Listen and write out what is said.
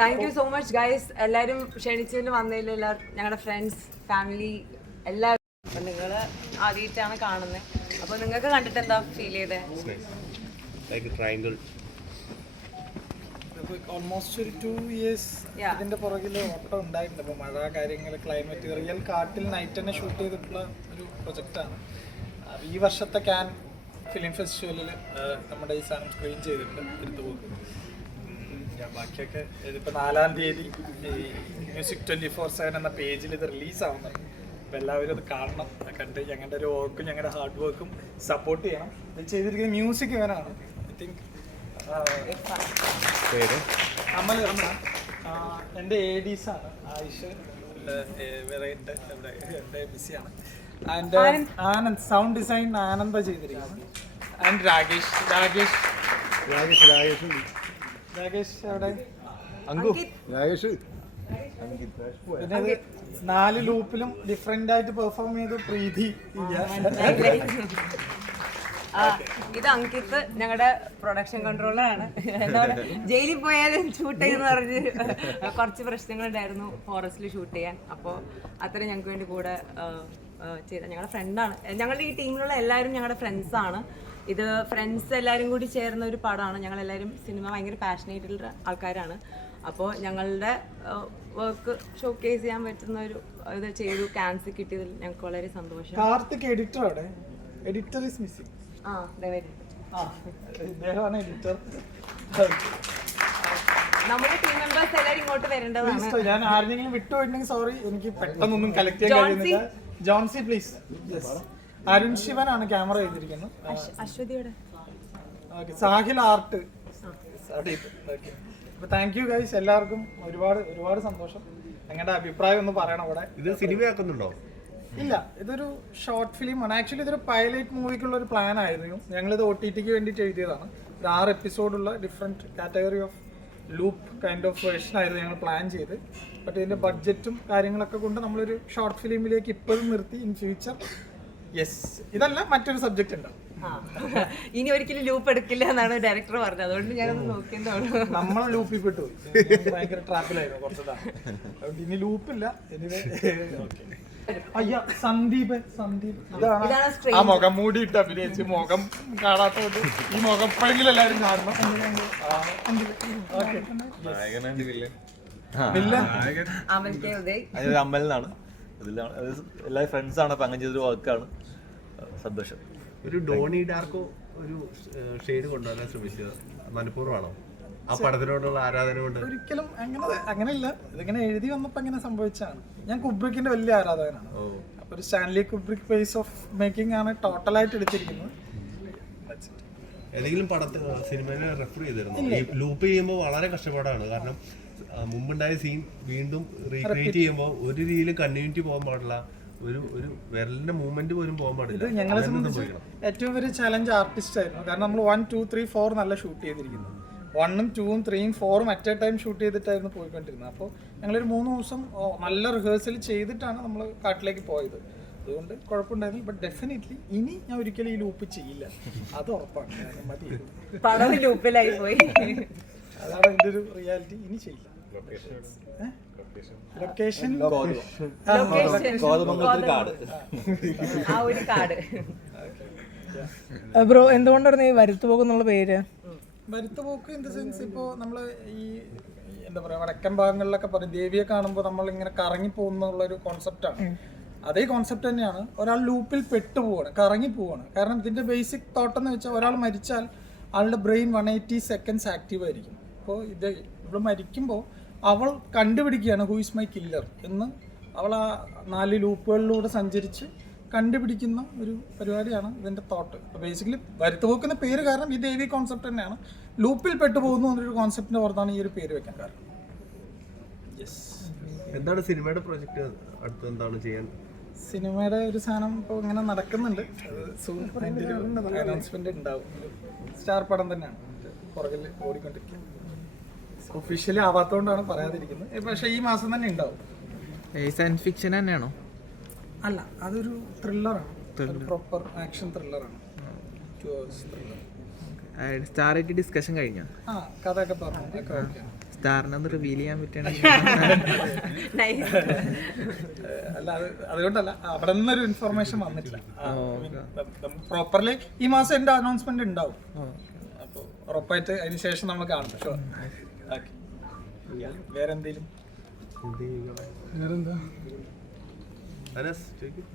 Thank you so much guys എല്ലാവരും ക്ഷണിച്ചതിന് വന്നതിൽ എല്ലാവരും. ഞങ്ങളുടെ ഫ്രണ്ട്സ് ഫാമിലി എല്ലാവരും. അപ്പം നിങ്ങൾ ആദ്യമായിട്ടാണ് കാണുന്നത് അപ്പോൾ നിങ്ങൾക്ക് കണ്ടിട്ട് എന്താ ഫീൽ ചെയ്തത് ഓൾമോസ്റ്റ് ഒരു ടു ഇയേഴ്സ്. ഇതിന്റെ പുറകിൽ ഓട്ടം ഉണ്ടായിട്ടുണ്ട്. അപ്പോൾ മഴ കാര്യങ്ങൾ ക്ലൈമറ്റ് റിയൽ കാട്ടിൽ നൈറ്റ് തന്നെ ഷൂട്ട് ചെയ്തിട്ടുള്ള ഒരു പ്രൊജക്റ്റാണ് ഈ വർഷത്തെ ക്യാൻ ഫിലിം ഫെസ്റ്റിവലിൽ നമ്മുടെ ഈ സാധനം സ്ക്രീൻ ചെയ്തിട്ടുണ്ട്. എടുത്തുപോക്ക് ഞാൻ ബാക്കിയൊക്കെ ഇതിപ്പോൾ നാലാം തീയതി ഈ മ്യൂസിക് ട്വന്റി ഫോർ സെവൻ എന്ന പേജിൽ ഇത് റിലീസ് ആവുന്നുണ്ട് അപ്പോൾ എല്ലാവരും അത് കാണണം. കണ്ട് ഞങ്ങളുടെ ഒരു വർക്കും ഞങ്ങളുടെ ഹാർഡ് വർക്കും സപ്പോർട്ട് ചെയ്യണം. ഇത് ചെയ്തിരിക്കുന്ന മ്യൂസിക് ഇവനാണ്. ഐ തിങ്ക് പേര്? അമൽ അമ്മ എന്റെ എ ഡീസ് ആണ്. ആയിഷ് വേറെ ഉണ്ട് ഇവിടെ എന്റെ ബിസിയാണ് and Anand. Sound design Ananda ചെയ്തിരിക്കുന്നത്. ആൻഡ് രാകേഷ് രാകേഷ്. രാകേഷ് രാജേഷ് രാകേഷ് അങ്കു. നാല് ലൂപ്പിലും ഡിഫറെന്റ് ആയിട്ട് പെർഫോം ചെയ്തു പ്രീതി ഇത് അങ്കിത്ത് ഞങ്ങളുടെ പ്രൊഡക്ഷൻ കൺട്രോളർ ആണ്. ജയിലിൽ പോയാലും ഷൂട്ട് ചെയ്യുന്ന പറഞ്ഞ് കുറച്ച് പ്രശ്നങ്ങളുണ്ടായിരുന്നു. ഫോറസ്റ്റിൽ ഷൂട്ട് ചെയ്യാൻ. അപ്പോൾ അത്ര ഞങ്ങൾക്ക് വേണ്ടി കൂടെ ചെയ്ത. ഞങ്ങളുടെ ഫ്രണ്ടാണ് ഞങ്ങളുടെ ഈ ടീമിലുള്ള എല്ലാവരും ഞങ്ങളുടെ ഫ്രണ്ട്സാണ് ഇത് ഫ്രണ്ട്സ് എല്ലാവരും കൂടി ചേർന്ന ഒരു പടമാണ് ഞങ്ങളെല്ലാവരും സിനിമ ഭയങ്കര പാഷനേറ്റുള്ള ആൾക്കാരാണ്. അപ്പോൾ ഞങ്ങളുടെ വർക്ക് ഷോക്കേസ് ചെയ്യാൻ പറ്റുന്ന ഒരു ഇത് ചെയ്തു. ക്യാൻസർ കിട്ടിയതിൽ ഞങ്ങൾക്ക് വളരെ സന്തോഷം. കാർത്തിക് എഡിറ്റർ അവിടെ എഡിറ്റർ ഇസ് മിസ്സിംഗ് ആ ഇദ്ദേഹമാണ് എഡിറ്റർ നമ്മുടെ ടീം മെമ്പേഴ്സ് എല്ലാവരും ഇങ്ങോട്ട് വരേണ്ടതാണ്. ഞാൻ ആരെങ്കിലും വിട്ടുപോയിട്ടുണ്ടെങ്കിൽ സോറി എനിക്ക് പെട്ടെന്നൊന്നും കളക്ട് ചെയ്യാൻ കഴിയുന്നില്ല. ജോൺസി പ്ലീസ് അരുൺ ശിവൻ ആണ് ക്യാമറ ചെയ്തിരിക്കുന്നത്. അശ്വതിയുടെ. Okay Sahil art. Thank you guys എല്ലാവർക്കും ഒരുപാട് ഒരുപാട് സന്തോഷം. നിങ്ങളുടെ അഭിപ്രായം ഒന്ന് പറയണം ഇവിടെ. ഇത് സിനിമയാക്കുന്നുണ്ടോ? ഇല്ല ഇതൊരു ഷോർട്ട് ഫിലിമാണ് ആക്ച്വലി ഇതൊരു പൈലറ്റ് മൂവിക്കുള്ള ഒരു പ്ലാൻ ആയിരുന്നു. ഞങ്ങളിത് ഒ ടി ടിക്ക് വേണ്ടിയിട്ട് എഴുതിയതാണ്. ഒരു ആറ് എപ്പിസോഡുള്ള different category of loop kind of version ആയിരുന്നു ഞങ്ങൾ പ്ലാൻ ചെയ്ത്. ബട്ട് ഇതിന്റെ ബഡ്ജറ്റും കാര്യങ്ങളൊക്കെ കൊണ്ട് നമ്മളൊരു ഷോർട്ട് ഫിലിമിലേക്ക് ഇപ്പോഴും നിർത്തി ഇൻ ഫ്യൂച്ചർ യെസ് ഇതല്ല മറ്റൊരു സബ്ജക്റ്റ് ഉണ്ട്. ഇനി ഒരിക്കലും ലൂപ്പ് എടുക്കില്ല എന്നാണ് ഡയറക്ടർ പറഞ്ഞത്. അതുകൊണ്ട് ഞാനത് നോക്കിയതുള്ളൂ നമ്മൾ ലൂപ്പിൽ പെട്ടു. ഭയങ്കര ട്രാപ്പിലായിരുന്നു കുറച്ചതാണ് അതുകൊണ്ട് ഇനി ലൂപ്പില്ല എനിവേ അയ്യ സന്ദീപ് സന്ദീപ്. ഇതാണ് ആ മുഖം മൂടിയിട്ട് അഭിനയിച്ച് മുഖം കാണാത്തോണ്ട് ഈ മുഖം എപ്പോഴെങ്കിലും എല്ലാരും കാണണം വില്ലൻ. കെ ഉദയ്. ഇതിലാണ് എല്ലാ ഫ്രണ്ട്സാണ് അപ്പൊ അങ്ങനെ ചെയ്തൊരു വർക്കാണ്. സന്തോഷം. ഒരു ഡോണി ഡാർക്കോ ഒരു ഷെയ്ഡ് കൊണ്ടുവരാൻ ശ്രമിച്ചത്. മനഃപൂർവമാണോ? ആ പടത്തിനോടുള്ള ആരാധന കൊണ്ട് ഒരിക്കലും അങ്ങനെ അങ്ങനെയല്ല. ഇതിങ്ങനെ എഴുതി വന്നപ്പോ അങ്ങനെ സംഭവിച്ചാണ് ഞാൻ കുബ്രിക്കിന്റെ വലിയ ആരാധകനാണ്. അപ്പൊ ഒരു Stanley Kubrick pace of making ആണ് ടോട്ടലായിട്ട് എടുത്തിരിക്കുന്നത്. That's it. ഏതെങ്കിലും പടത്തിൽ സിനിമയെ റെഫർ ചെയ്തിരുന്നു? ലൂപ്പ് ചെയ്യുമ്പോൾ വളരെ കഷ്ടപ്പാടാണ്. കാരണം മുമ്പുണ്ടായ സീൻ വീണ്ടും റീക്രിയേറ്റ് ചെയ്യുമ്പോൾ ഒരു രീതിയിലും കണ്ടിന്യൂറ്റി പോകാൻ പാടില്ല. ഒരു ഒരു വിരലിന്റെ മൂവ്മെന്റ് പോലും പോകാൻ പാടില്ല. ഞങ്ങളെ സംബന്ധിച്ച് ഏറ്റവും വലിയ ചലഞ്ച് ആർട്ടിസ്റ്റ് ആയിരുന്നു. കാരണം നമ്മൾ വൺ ടു ത്രീ ഫോർ നല്ല ഷൂട്ട് ചെയ്തിരിക്കുന്നു വണ്ണും ടൂവും ത്രീയും ഫോറും അറ്റ് എ ടൈം ഷൂട്ട് ചെയ്തിട്ടായിരുന്നു പോയിക്കൊണ്ടിരുന്നത്. അപ്പോൾ ഞങ്ങളൊരു മൂന്ന് ദിവസം നല്ല റിഹേഴ്സൽ ചെയ്തിട്ടാണ് നമ്മൾ കാട്ടിലേക്ക് പോയത്. അതുകൊണ്ട് കുഴപ്പമുണ്ടായിരുന്നു ബട്ട് ഡെഫിനറ്റ്ലി ഇനി ഞാൻ ഒരിക്കലും ഈ ലൂപ്പ് ചെയ്യില്ല. അത് ഉറപ്പാണ്. കാരണം മതി. ലൂപ്പിലായി പോയി. അതാണ് എന്റെ ഒരു റിയാലിറ്റി ഇനി ചെയ്യില്ല. ലൊക്കേഷൻ ബ്രോ എന്തുകൊണ്ടായിരുന്നു ഈ വരുത്തു പോകുന്നുള്ള പേര്? വരുത്തുപോക്ക് ഇൻ ദ സെൻസ് ഇപ്പോൾ നമ്മൾ ഈ എന്താ പറയുക വടക്കൻ ഭാഗങ്ങളിലൊക്കെ പറയും ദേവിയെ കാണുമ്പോൾ നമ്മൾ ഇങ്ങനെ കറങ്ങി പോകുന്നുള്ളൊരു കോൺസെപ്റ്റാണ് അതേ കോൺസെപ്റ്റ് തന്നെയാണ്. ഒരാൾ ലൂപ്പിൽ പെട്ടുപോവാണ് കറങ്ങി പോവാണ് കാരണം ഇതിന്റെ ബേസിക് തോട്ടം എന്ന് വെച്ചാൽ ഒരാൾ മരിച്ചാൽ ആളുടെ brain one eighty seconds active ആയിരിക്കും. അപ്പോൾ ഇത് ഇവിടെ മരിക്കുമ്പോൾ അവൾ കണ്ടുപിടിക്കുകയാണ് ഹൂ ഇസ് മൈ കില്ലർ എന്ന് അവൾ ആ നാല് ലൂപ്പുകളിലൂടെ സഞ്ചരിച്ച് കണ്ടുപിടിക്കുന്ന ഒരു പരിപാടിയാണ് ഇതിന്റെ തോട്ട് അപ്പോൾ ബേസിക്കലി വരുത്തുപോക്കുന്ന പേര് കാരണം ഈ ദേവി കോൺസെപ്റ്റ് തന്നെയാണ്. ലൂപ്പിൽ പെട്ടുപോകുന്നു എന്നൊരു കോൺസെപ്റ്റിന്റെ പുറത്താണ് ഈ ഒരു പേര് വെക്കാൻ കാരണം. യെസ് എന്താണ് സിനിമയുടെ പ്രൊജക്ട് അടുത്ത് എന്താണ് ചെയ്യാൻ? സിനിമയുടെ ഒരു സാധനം ഇപ്പോൾ ഇങ്ങനെ നടക്കുന്നുണ്ട്. സൂൺ അനൗൺസ്മെന്റ് ഉണ്ടാവും. സ്റ്റാർ പടം തന്നെയാണ്. പുറകിൽ ഓടിക്കൊണ്ടിരിക്കുന്നത് ഒഫീഷ്യലി ആവാത്തതുകൊണ്ടാണ് പറയാതിരിക്കുന്നത്. പക്ഷേ ഈ മാസം തന്നെ ഉണ്ടാവും. സയൻസ് ഫിക്ഷൻ തന്നെയാണോ? അല്ല അതൊരു ത്രില്ലറാണ് ഒരു പ്രോപ്പർ ആക്ഷൻ ത്രില്ലറാണ് ടു അവേഴ്സ് ത്രില്ലർ സ്റ്റാറായിട്ട് ഡിസ്കഷൻ കഴിഞ്ഞോ? ആ കഥയൊക്കെ പറഞ്ഞു? സ്റ്റാറിനെ ഒന്ന് റിവീൽ ചെയ്യാൻ പറ്റുകയാണെങ്കിൽ നൈസ് അല്ല അത് അതുകൊണ്ടല്ല അവിടെ നിന്നൊരു ഇൻഫർമേഷൻ വന്നിട്ടില്ല പ്രോപ്പർലി ഈ മാസം എന്റെ അനൗൺസ്മെന്റ് ഉണ്ടാവും. അപ്പോൾ ഉറപ്പായിട്ട് അതിന് ശേഷം നമ്മൾ കാണും. ഷുവർ വേറെ എന്തെങ്കിലും അനസ് ചോദിക്കും.